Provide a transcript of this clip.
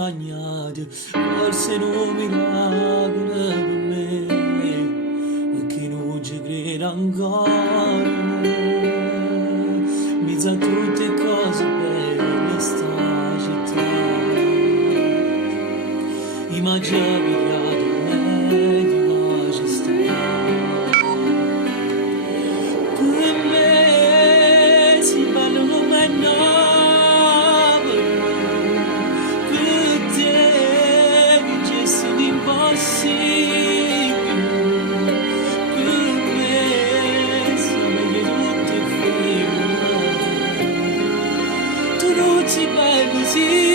cagnate, forse non miracolo per me, perché non ci credo ancora. Mi sa tutte cose belle sta città, immaginato meglio ma ci sta. Per me si bello come nuovo, per te un gesto di impossibile, per me sta meglio tutto il film, tu non ci bello sì.